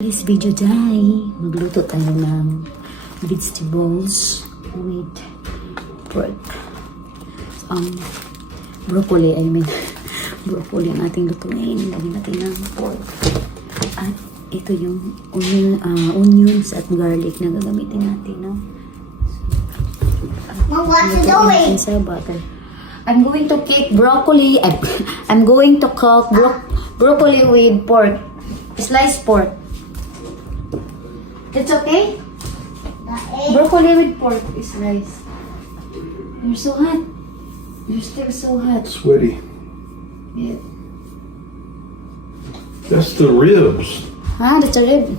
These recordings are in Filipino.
This video day, magluto tayo ng vegetables with pork. Broccoli, broccoli ang ating lutuin. Lagyan natin ng pork. At ito yung onions at garlic na gagamitin natin, no? Mom, what's it doing? Sa butter. I'm going to cook broccoli. I'm going to cook broccoli with pork. Sliced pork. It's okay? Broccoli with pork is nice. You're so hot. You're still so hot. Sweaty. Yeah. That's the ribs. That's a rib.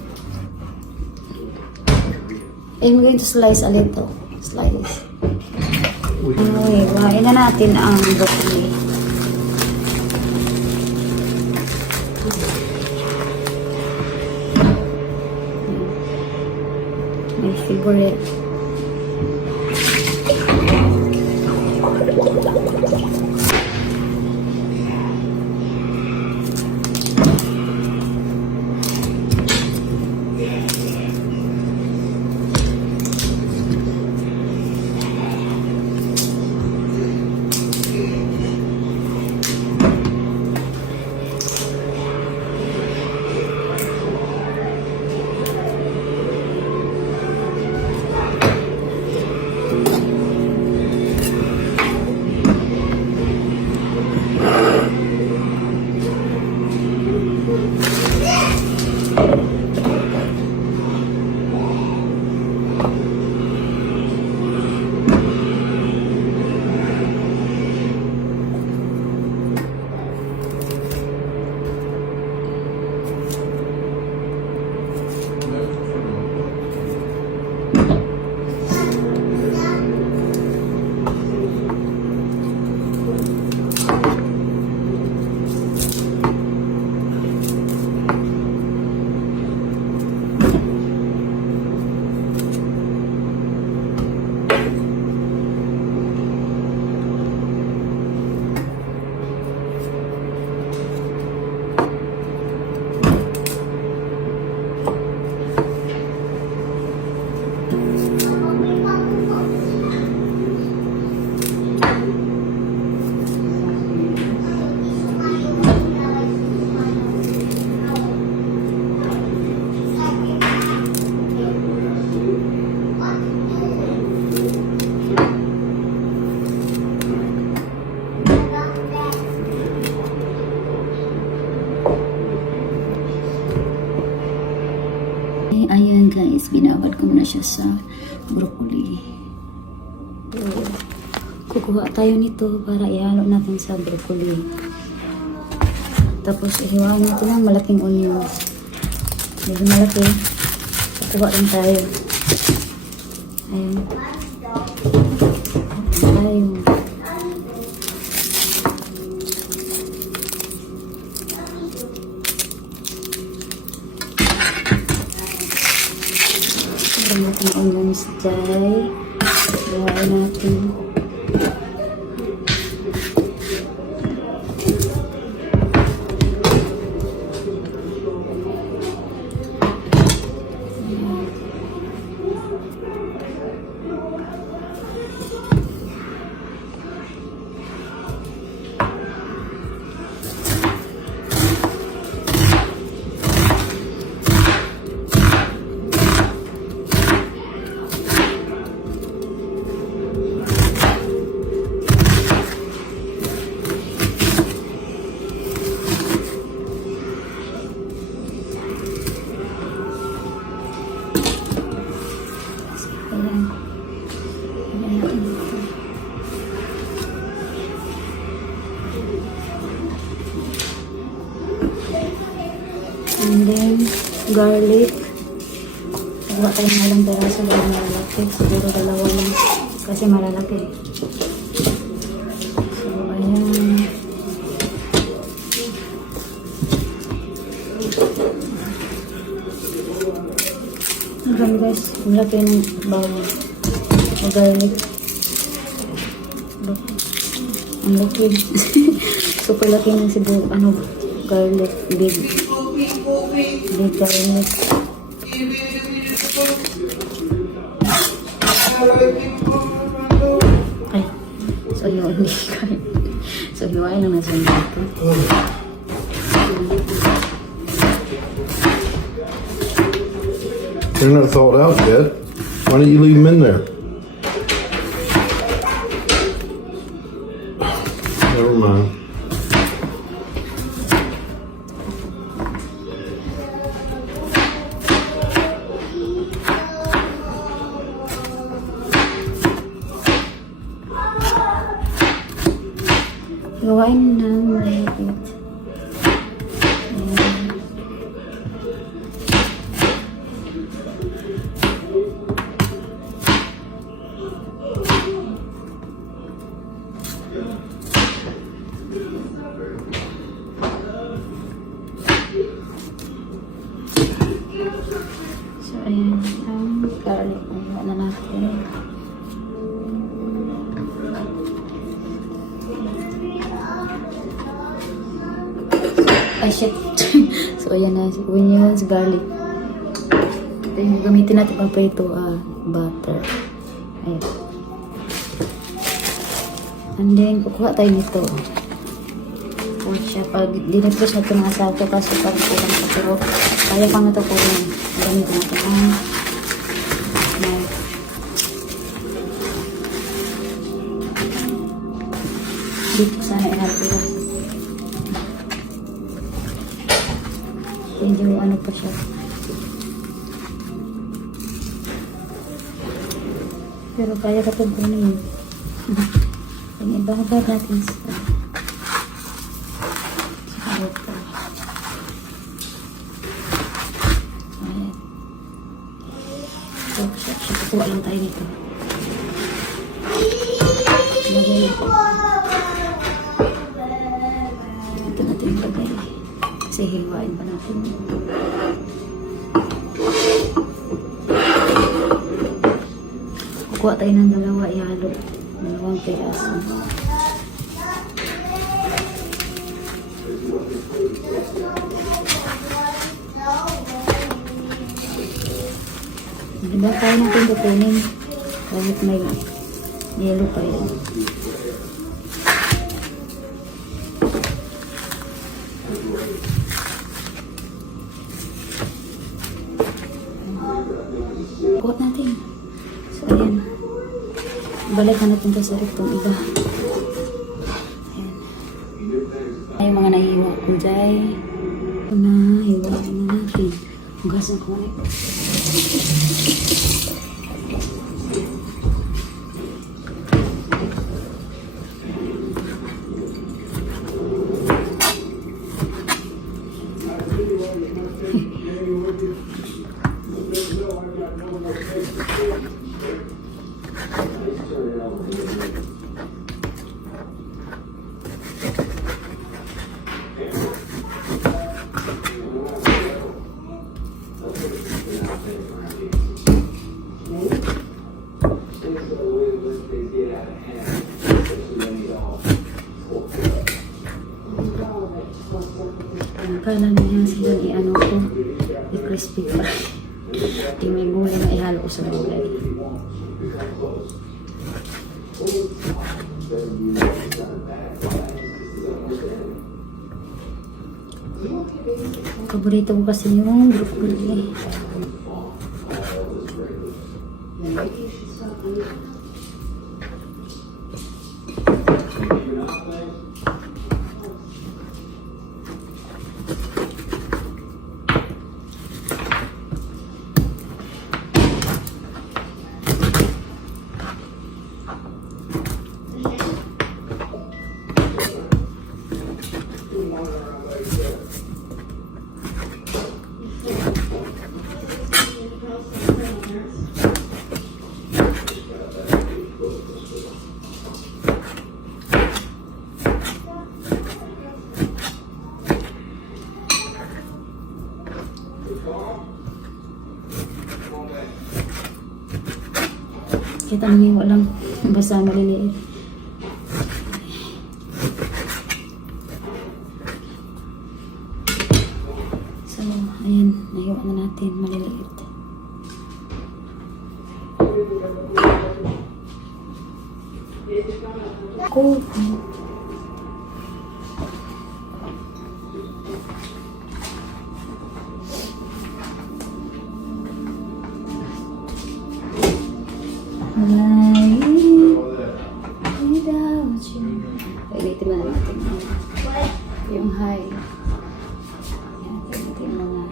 I'm going to slice a little. Slice. Okay, wain na natin ang broccoli. My favorite. Ayan guys, binawad ko na siya sa broccoli. So, kukuha tayo nito para ihalo natin sa broccoli. Tapos ihiwain natin ng malaking onions. Medyo malaki. Kukuha rin tayo. Ayan. Ayan. Natin ang onions dyan. Iwain natin. And then, garlic. Gawa tayo ng walang peraso dahil malalaki. Siguro dalawa lang. Kasi malalaki. So, ayan. Ayan guys, ang laki ng bawang. O garlic. Ang laki. Super laki ng garlic big. Big garlic. Ay, so yun, hindi ka. So hiwain lang natin dito. They're not thawed out yet. Why don't you leave them in there? Never mind. Hiwain na malapit. So, ayan. Ang garlic. Ayan na natin. Ay, shit. So, ayan na. Onions, garlic. Ito yung gamitin natin pang prito, butter. Ayan. And then, kukuha tayo nito. Pork siya. Pag dinipros natin mga asawa kasi pag kulang ito. Pero, kaya pa nga ito po rin. Gamitin natin ang knife. Dito sana inarapira. Medyo ano pa siya. Pero kaya ka itong kunin. Yung ibabad natin sa ito. Ayan. So, kukuha lang tayo nito. Lagay ito. Ito natin ilagay. Kasi hiwain pa natin. Kukuha tayo ng dalawa, ihalo. Dalawang piraso. Diba kaya natin kukunin kahit may yellow pa yan. Kuha natin. So, ayan. Balikan natin ito sa itong iba. Ayan. Ay, mga nahiwa ko dyan. Ito na, hiwain na natin. Hugasan ko ulit. Kala niya sila i-ano ko, i-crispy pa. Yung may gulay na ihalo ko sa gulay. Paborito ko kasi yung broccoli. Kita nyo walang basa maliliit. So, ayan. natin, maliliit. Cool. Ulitin na natin yung high. Yan, ulitin mo na.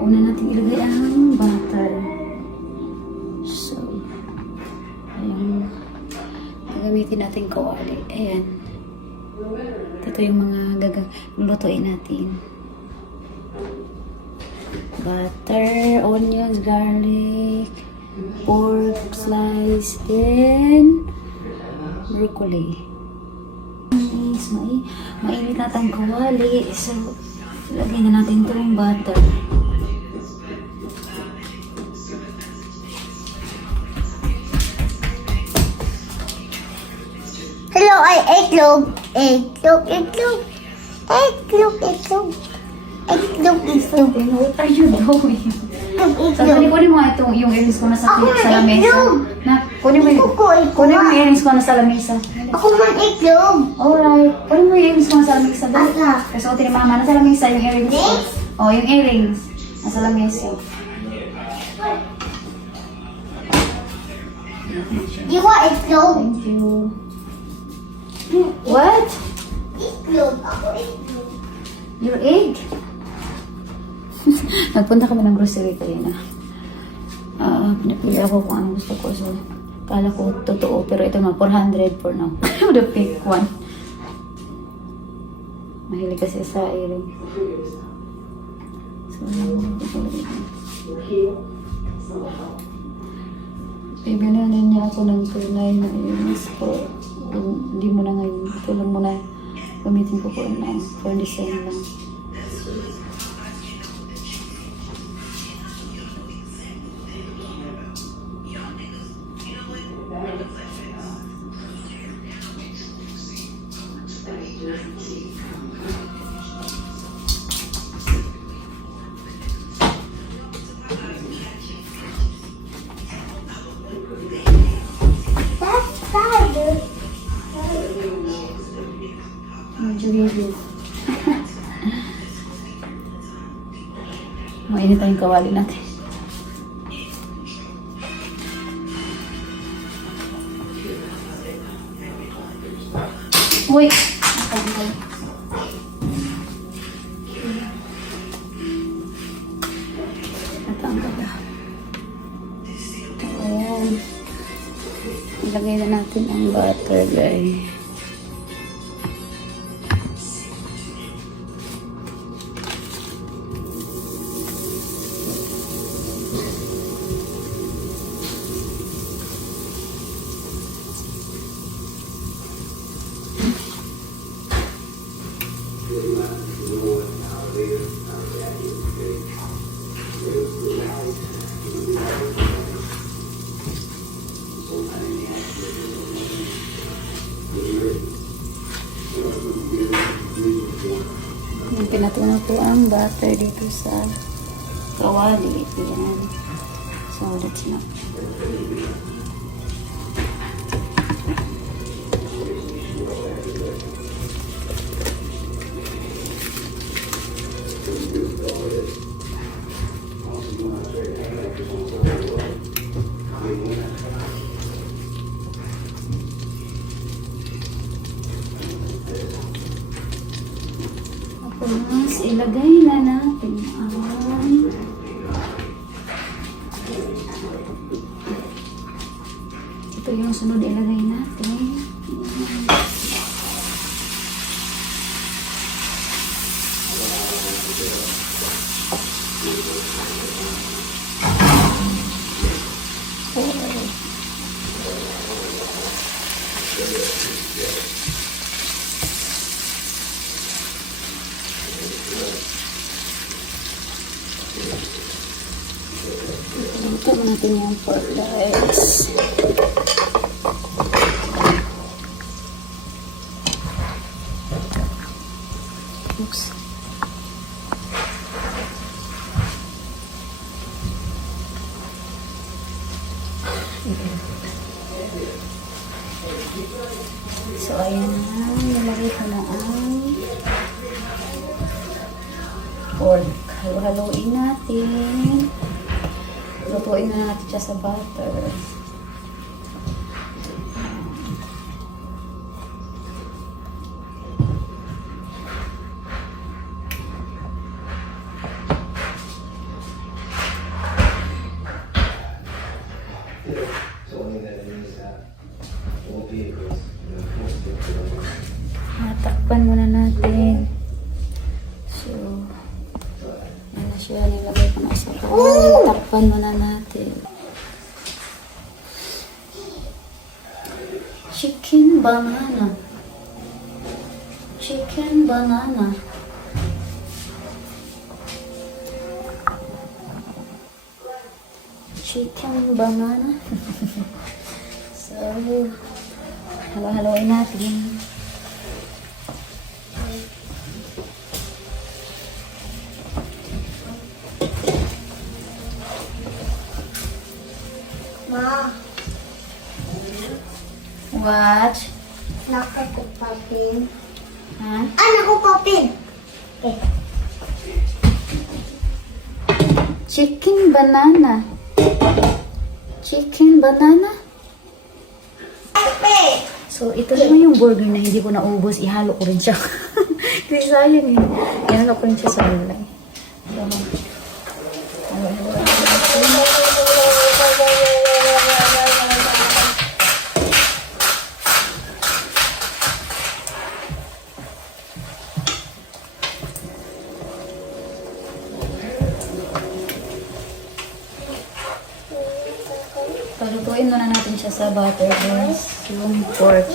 Una natin ilagay ang butter. So, ayan. Gagamitin natin kawali. Ayan. Ito yung mga lulutuin natin. Butter, onions, garlic, pork slice, and broccoli. Mainit na tayong kawali. So, lagyan na natin ito yung butter. Hello, I eggnog. Eggnog, eggnog. Eggnog, eggnog. Eggnog, eggnog. What are you doing? Sandali, kunin mo nga itong yung earrings ko na sa lamesa. Na, kunin mo yung earrings ko na sa lamesa. Ako man eggnog. Alright. Kunin mo yung earrings ko na sa lamesa. Dali. Asa? Kasuotin ni mama. Nasa lamesa yung earrings ko. Oh, yung earrings. Nasa lamesa. You want eggnog? Thank you. What? Eggnog. Ako eggnog. Your egg? Nagpunta kami ng grocery kanina. Pinapili ako kung anong gusto ko. So, kala ko totoo. Pero ito na, 400 for now. The fake one. Mahilig kasi sa earring. So, bibinanin niya ako ng tunay na earrings ko. Hindi mo na ngayon. Ito lang muna gamitin ko po na for design lang. That's fire. Medyo review. Mainit tayong kawali natin. Uy! Natanggal na. Ayan. Ilagay na natin ang butter, guys. Pinatunaw ko ang butter dito sa kawali. Ayan. So, let's na. Tapos, ilagay na natin ang ito yung sunod ilagay natin. Ito natin yung pork guys. Oops. So, ayan na. Nilagay ko na ang pork. Halo-haloin natin. Lutuin na natin siya sa butter. Takpan muna natin. So, yan na siya. Nilagay ko na sa pan. Takpan muna natin. Chicken banana. Chicken banana. Chicken banana. So, halo-haloin natin. Ma, What? nakakupapin. Ha? Nakupapin. Eh, Chicken banana. Chicken banana? Pepe. So, ito naman yung burger na hindi ko naubos. Ihalo ko rin siya. Kasi sayang eh. Ihalo ko rin siya sa gulay. Palutuin muna natin siya sa butter, guys. Yung pork.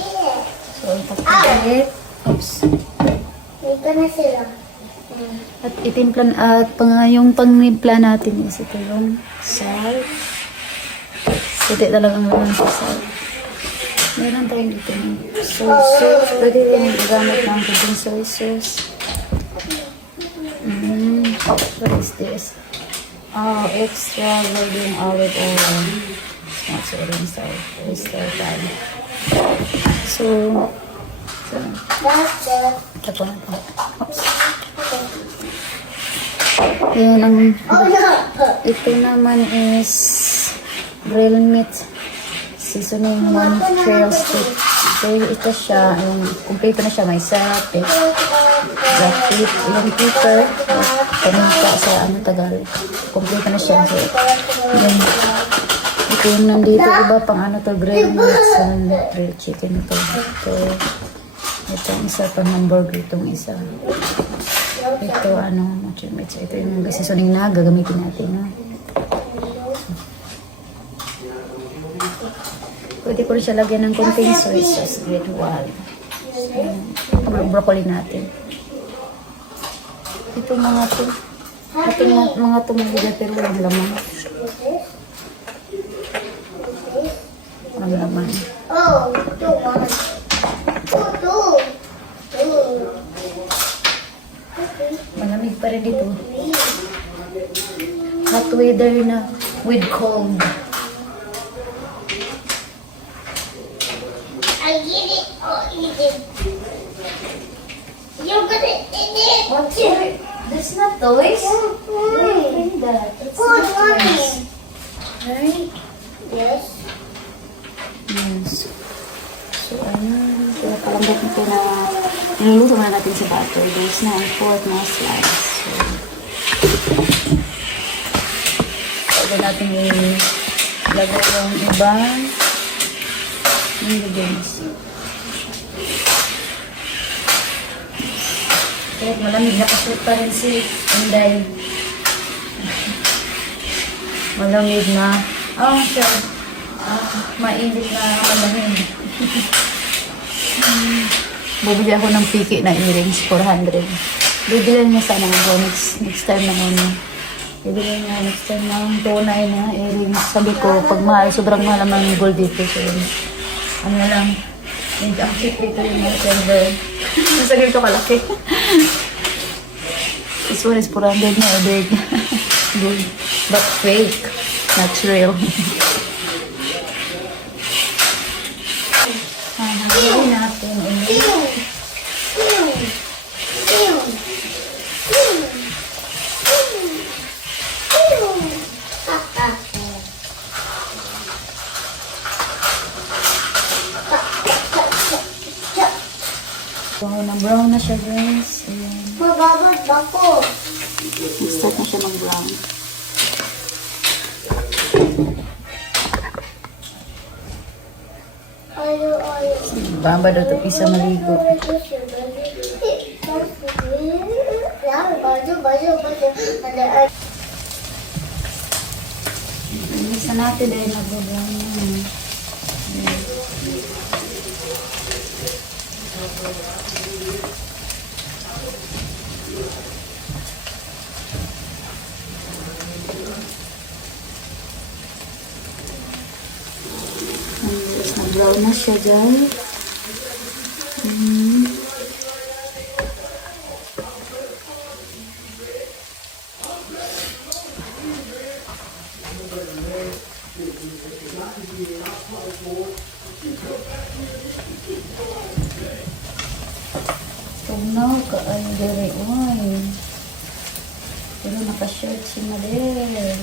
So, tapos ulit. Oops. Dito na sila. At itimplan at yung pangnimpla natin is ito yung salt. Puti talagang laman sa salt. Meron tayong dito ng soy sauce. Pwede rin gamit ng puting soy sauce. What is this? Oh, extra virgin olive oil. It's not so inside. It's still fine. So, That's it. ito po natin. Oops. Yan ang, Oh no. ito naman is grilled meat seasoning Montreal stick. So, ito siya, yung kumpleto na siya, may sapi, yung pepper, paminta sa ano Tagalog. Kumpleto na siya. So, yan. Ito yung nandito, iba pang ano to, grilled meat sa grilled chicken ito. Ito ang isa pang hamburger, itong isa. Ito, ano, ito yung seasoning na gagamitin natin, no? Pwede ko rin siya lagyan ng konting soy sauce, grade 1. Broccoli natin. Ito mga to. Ito mga tumulida pero walang laman. Walang laman. Oh, two, one. Two. Malamig pa rin dito. Hot weather na with cold. I eat it or eat it. You're gonna eat it. What's it? That's not toys. Mm. That. It's Good not morning. toys. Right? Yes. Yes. So, ayan. Kaya palambot nito na niluluto na natin sa butter. Guys, na ang pork na slice. So, pwede natin ilagay yung ibang ingredients. Kahit malamig, nakasuot pa rin si Inday. Malamig na. Oh, sure. Mainit na malamig. Bubili ako ng piki na earrings, 400. Bibili niya sana ako next time naman. Bibili niya next time ng tunay na earrings. Sabi ko, pag mahal, sobrang mahal naman yung gold dito. So, ano na lang, yung outfit dito yung silver. Nasa ganito kalaki. This one is 400 na, big. Gold. But fake. Not real. Gawin natin ulit. So, na-brown na siya, guys. Ayan. Mababad ba ko? Nag-start na siya mag-brown. Bamba daw ito isa maligo. Isa natin dahil nag-brown na. Nag-brown na siya dyan. Tugnaw ka ay dere. Uy. Pero naka-shirt si Madel.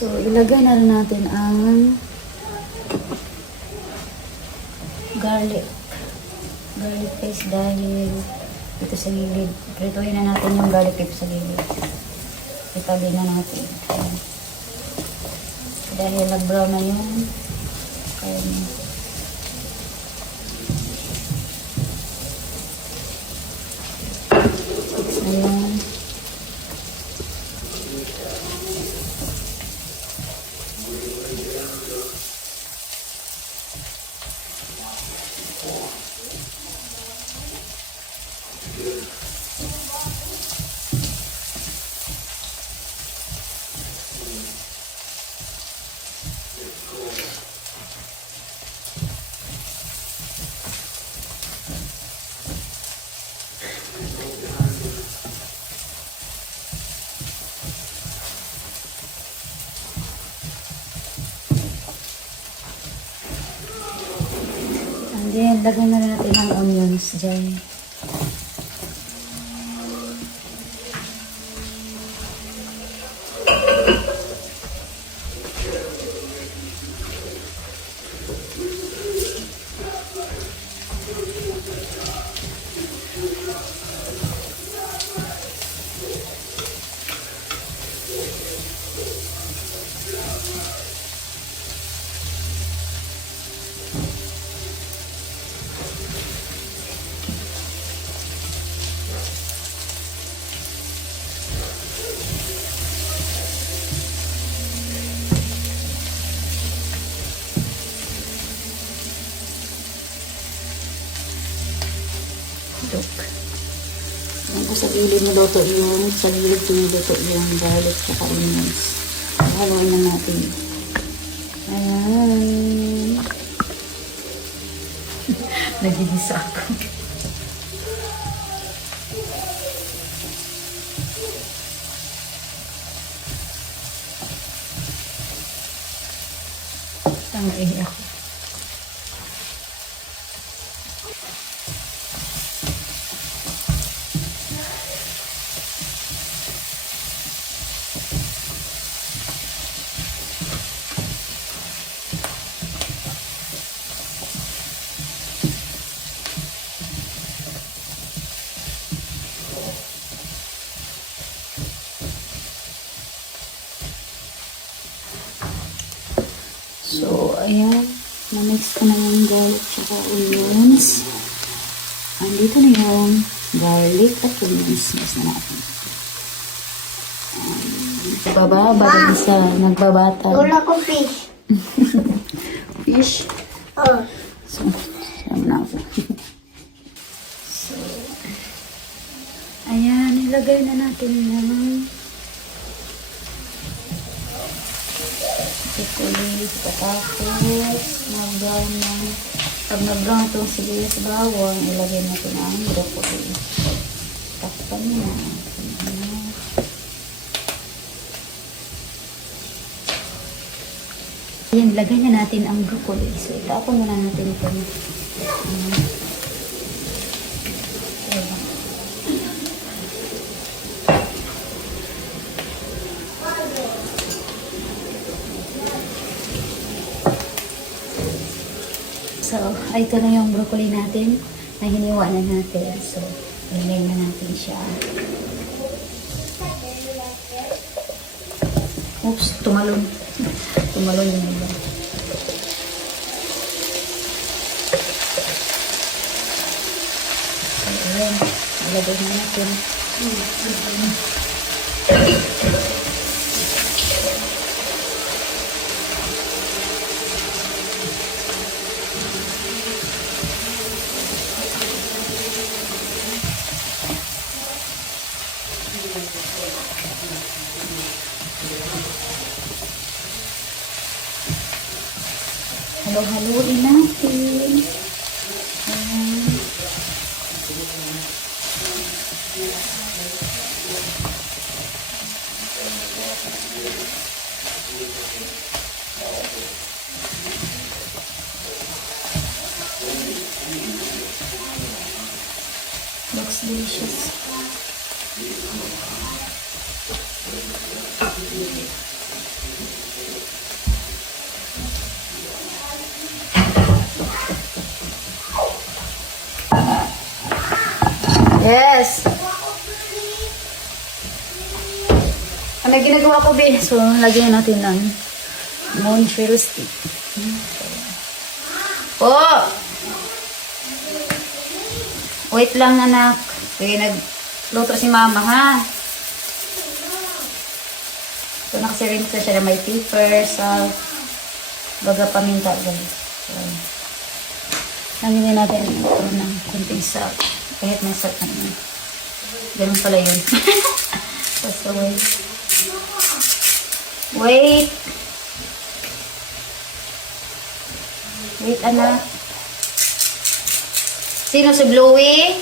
So, ilagay na rin natin ang garlic paste dahil dito sa gilid. Prituhin na natin yung garlic paste sa gilid. Itabi na natin. Ayan. Dahil nag-brown na yung karne. Ayan. And then, lagyan na natin ang onions dyan. Yan ko sa gilid niluto yung sa gilid ko niluto yung garlic tsaka onions. Haluin na natin. Ayan. Nagigisa ako. Tangay ako. So, ayan. Na-mix ko na yung garlic tsaka onions. Andito na yung garlic at onions. Mix na natin. Bababa isa. Nagbabatag. Wala ko fish. Fish. Oh. So, siyam na ako. So, ayan. Ilagay na natin yung broccoli, pagkatapos mag-brown ng, pag nag-brown itong sibuyas bawang, ilagay natin ang broccoli. Takpan na. Ayan, lagay na natin ang broccoli. So, itapon muna natin ito. So, ito na yung broccoli natin na hiniwa na natin. So, ilagay na natin siya. Oops, tumalon. Tumalon yung iba. So, ayan. Ilagay na natin. Halo-haloin natin. Ayan. Looks delicious. Yes. Ano ginagawa ko, Ben? So, lagyan natin ng Montreal stick. Oh! Wait lang, anak. Kaya nagluto si mama, ha? So, nakasirin ko siya na may pepper, salt, baga paminta, guys. So, lagyan natin ito ng kunting salt. Kahit may salt na yun. Ganun pala yun. Basta wait. Wait! Wait, anak. Sino si Bluey?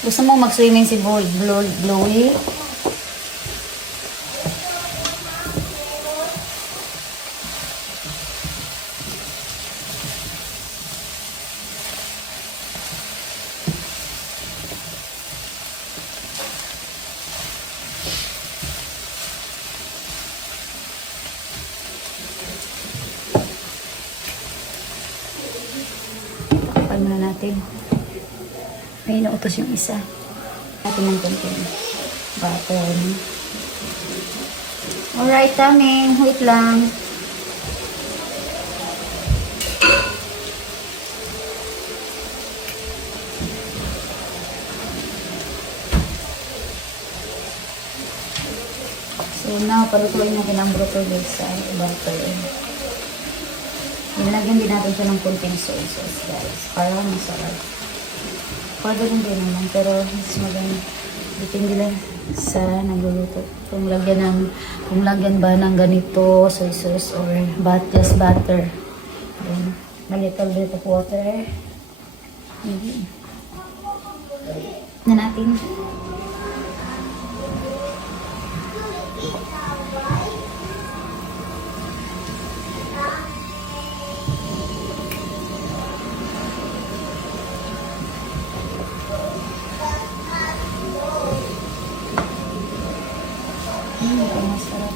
Gusto mo mag-swimming si Bluey? Takpan muna natin. May inuutos yung isa. Natin ng konting butter. Alright, Taming. Wait lang. So now, palutuin natin ang broccoli sa butter. Nilagyan din natin siya ng konting soy sauce, guys. Para masarap. Pwede rin din naman, pero mas maganda. Depende lang sa nagluluto. Kung lagyan ba ng ganito, soy sauce, or just butter. Then, a little bit of water. Maybe. Na natin. Masarap.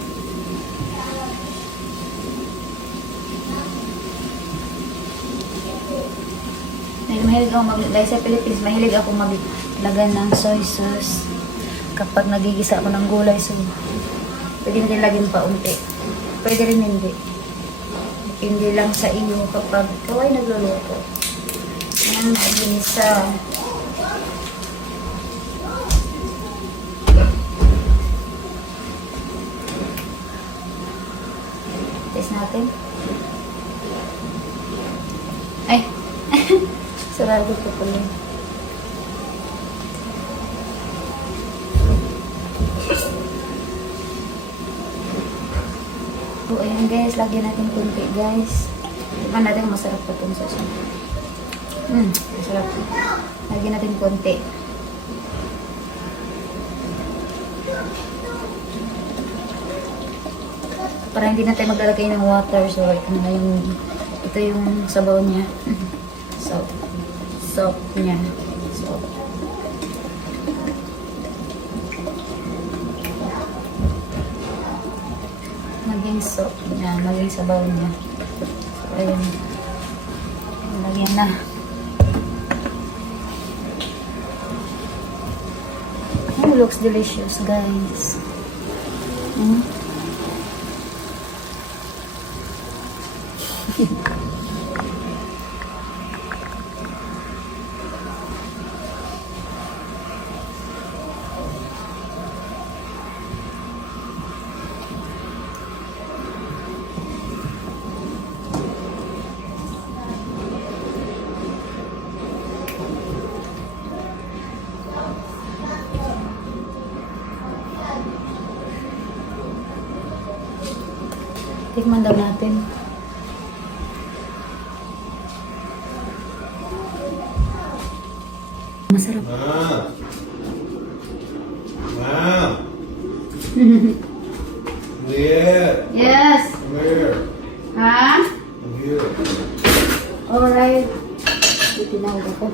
Mahilig ako dahil sa Philippines, mahilig ako maglagan ng soy sauce kapag nagigisa ako ng gulay. So, pwede natin lagyan pa unti. Pwede rin hindi. Hindi lang sa iyo kapag ikaw ay nagluluto. Yan, ginisa. Taste natin. Ay! Sarado ko pala. So, ayan guys, lagyan natin kunti guys. Tignan natin kung masarap pa itong sauce. Masarap. Lagyan natin kunti. Para hindi na tayo maglalagay ng water. So, ito yung sabaw niya. Soap niya. Soap. Maging soap niya. Maging sabaw niya. So, ayun. Lagyan na. Oh, looks delicious, guys. Tikman daw natin. Masarap. Mom. Mom. Yeah. Yes. Come here. Ha? Come here. Alright. Tinawag ako.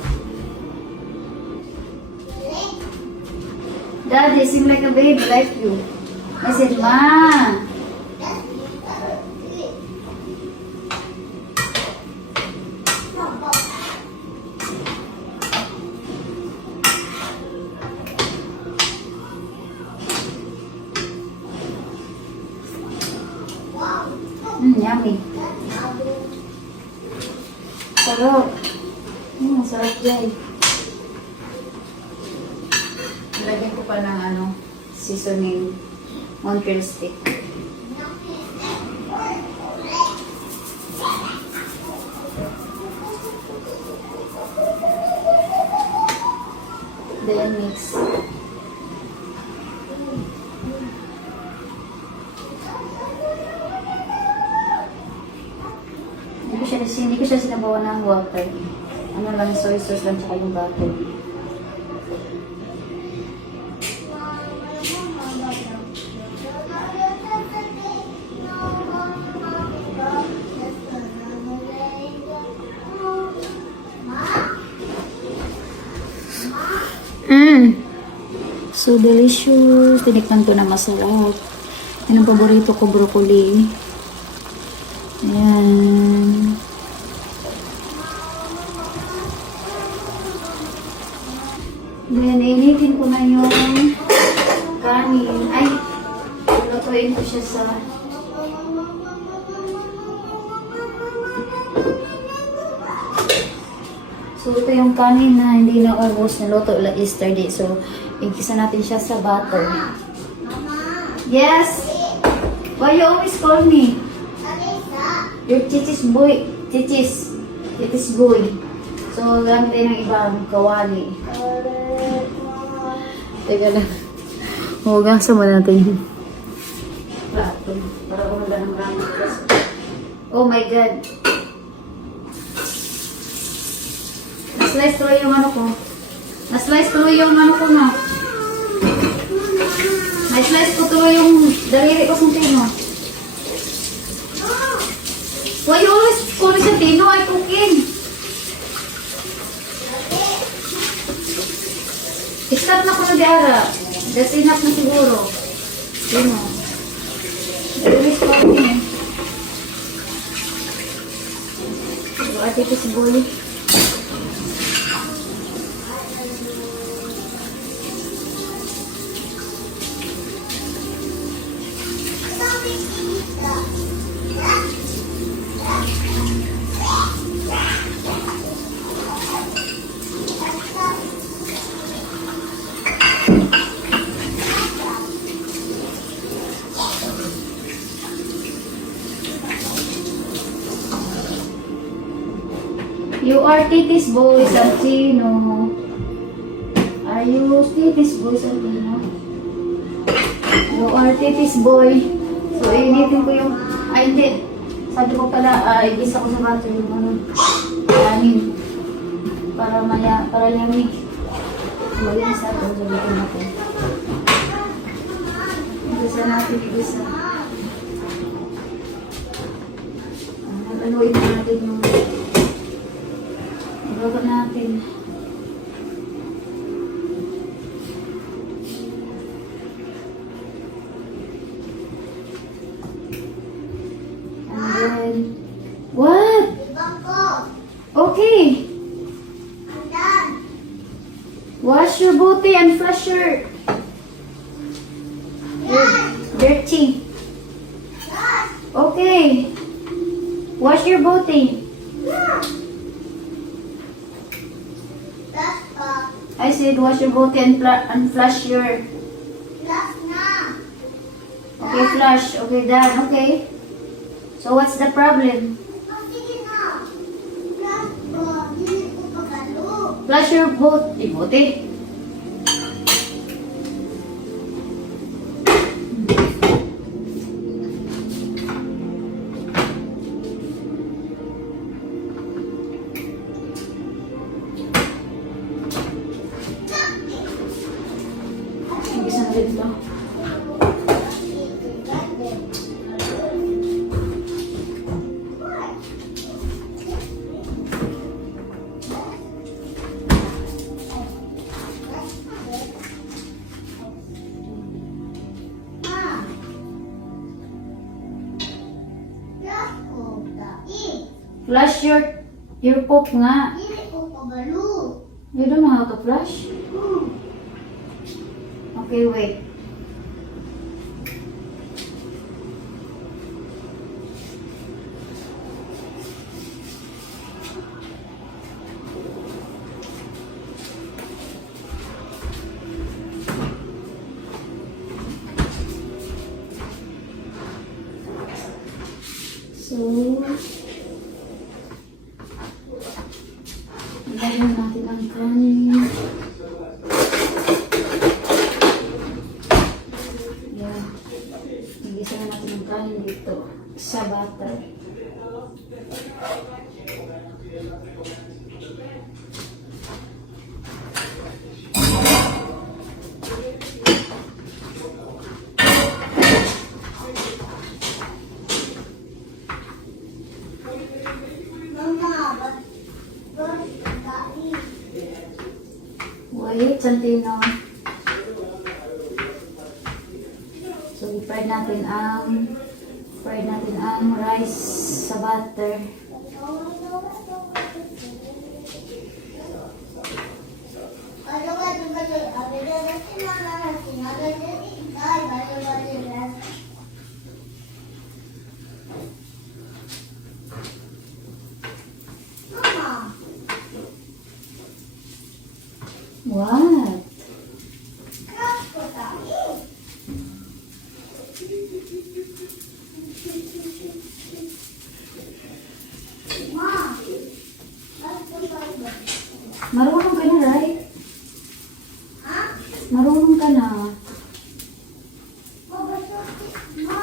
Daddy, seem like a baby like you. I said, Ma. Yummy. Sarap. Sarap dyan. Lagyan ko pa ng seasoning Montreal stick. Then mix. Hindi ko siya sinabawan ng water. Ano lang, soy sauce lang tsaka yung butter. So delicious. Tinikman ko na masarap. Yan ang paborito ko, broccoli. Ayan. Then, initin ko na yung kanin. Ay, lutuin ko siya sa... So, ito yung kanin na hindi na ubos. Naluto yesterday. So, igisa natin siya sa butter. Yes? Why you always call me? Your chichis boy. Chichis. Chichis boy. So, gamit tayo ng ibang kawali. Teka lang. Hugasan mo natin yung plato. Para wala ng ramit. Oh my God. Na-slice tuloy yung ano ko. Na-slice tuloy yung ano ko na. Na-slice ko tuloy yung daliri ko sa Tino. Why you always call me sa Tino? I'm cooking. Stop na ko na diara. That's enough na siguro. Tino. Always call me. So, ate ko si Boy. You are Titis Boy Santino. Are you Titis Boy Santino? You are Titis Boy. So, initin ko yung... Sabi ko pala, igisa ko sa bato yung ano, kanin. Para lamig. Malinis natin, ulitin natin. Igisa natin, igisa. Anuin natin yung ibaga natin. And then, what? Bako. Okay. I'm done. Wash your booty and flush your dirty. Yes. Okay. Wash your booty. That's I said wash your booty and flush your... that's na. Okay, flush. Okay, done. Okay. So what's the problem? Sige na. That's hindi ko pagalo. Flush your booty. Isa na dito. Flush your poop nga. Hindi ko pagalo. You don't know how to flush? Okay, wait. So, ilagyan natin ang kanin. Yan. Igisa na natin ang kanin dito sa butter. Mama, Wait, Santino. So, i-fry natin ang rice sa butter. Mama, What? crush ko tayo. Ma, crush ko tayo. Marunong ka na, right? Ha? Marunong ka na. Ma,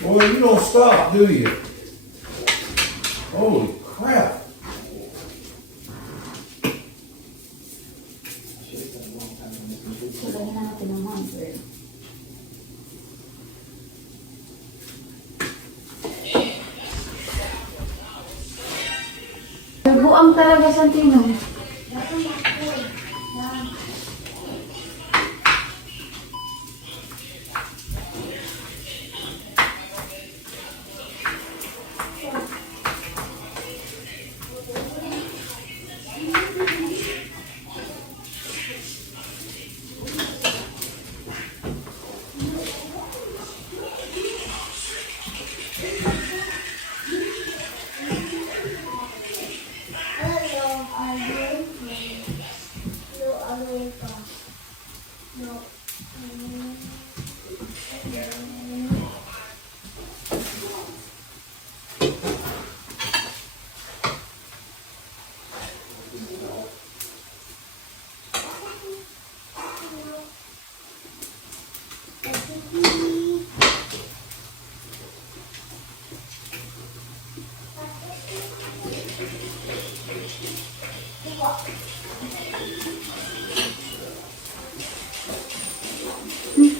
Boy, you don't stop, do you? Holy crap. So, lagyan na natin ng hamper. Buang talaga, Santino.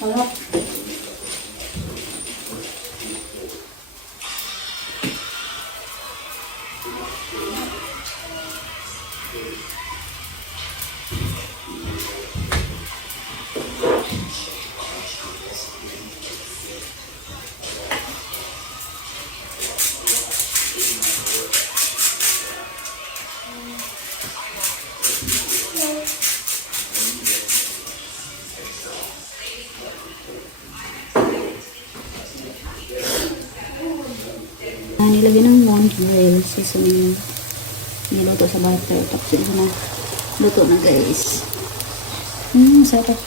Sarap. Nilagyan ng Montreal seasoning. Niluto sa butter. Tapos ito na. Luto na guys. Sarap.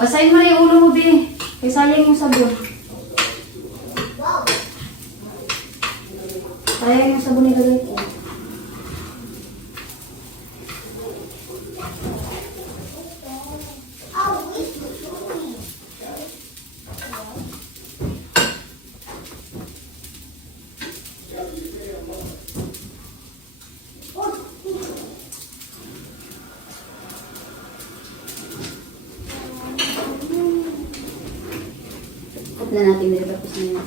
Basahin mo na yung ulo mo, Bi. Kaya sayang yung sabon. Sayang yung sabon nilagay ko. Cut na natin dito tapos na yun.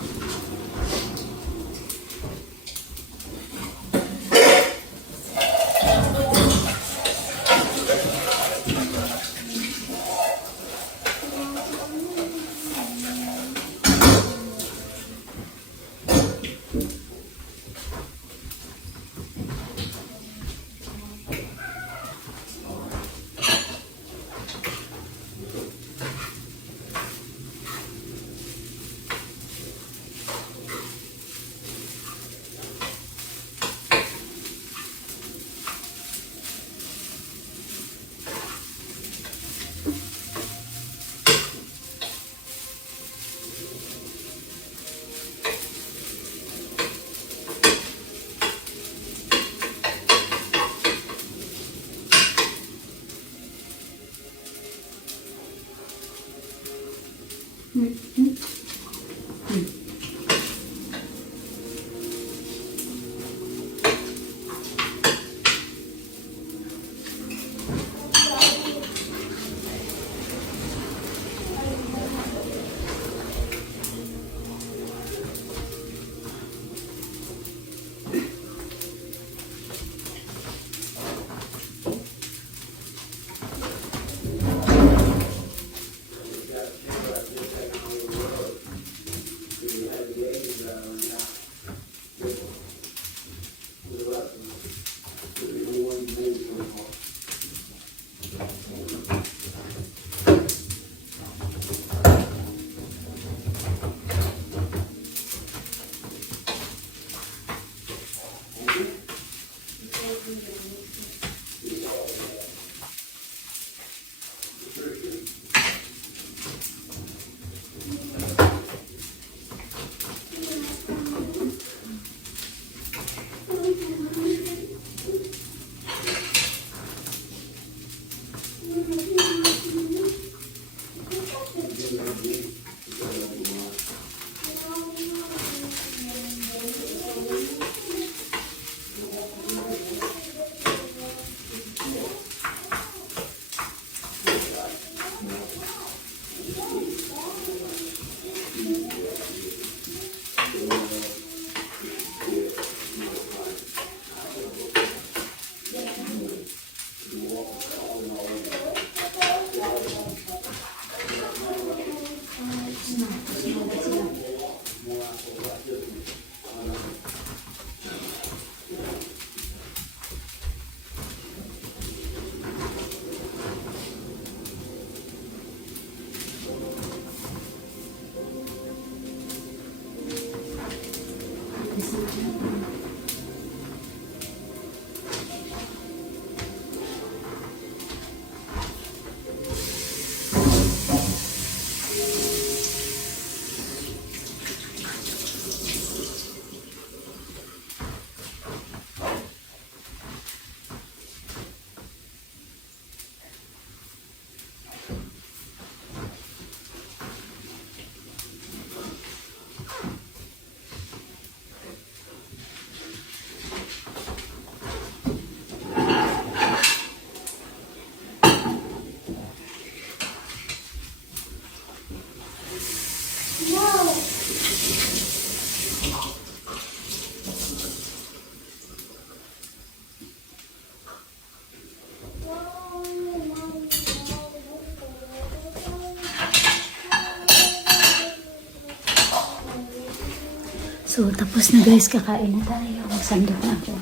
So, tapos na guys, kakain na tayo. Magsandok na ako.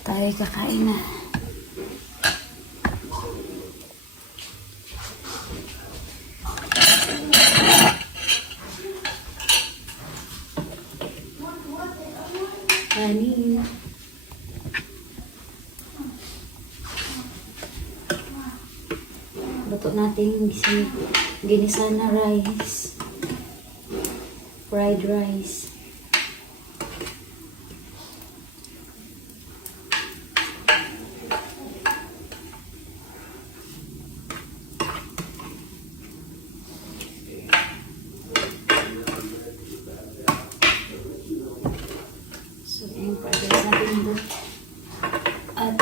Tayo kakain na. Kanin. Luto natin ginisa na rice. Fried rice. So, yung fried rice natin ito. At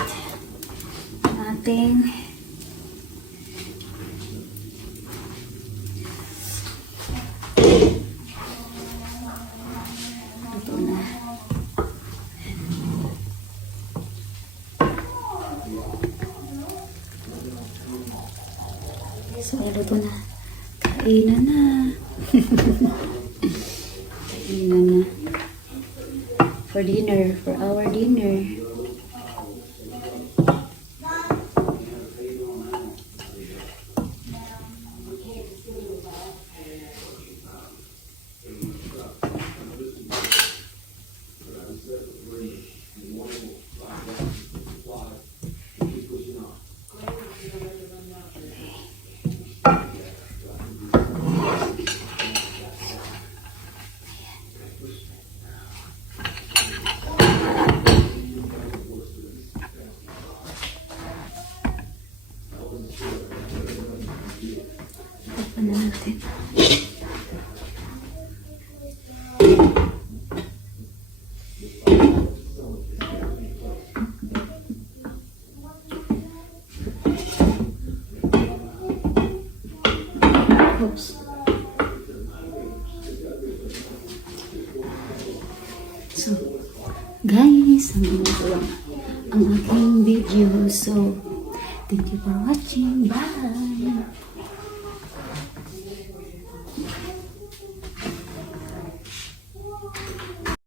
ating luto na. So, luto na. Kainan na. Kainan na. For dinner, for our dinner. Ano natin? Oops. So, guys, ang aking video. So, thank you for watching. Bye!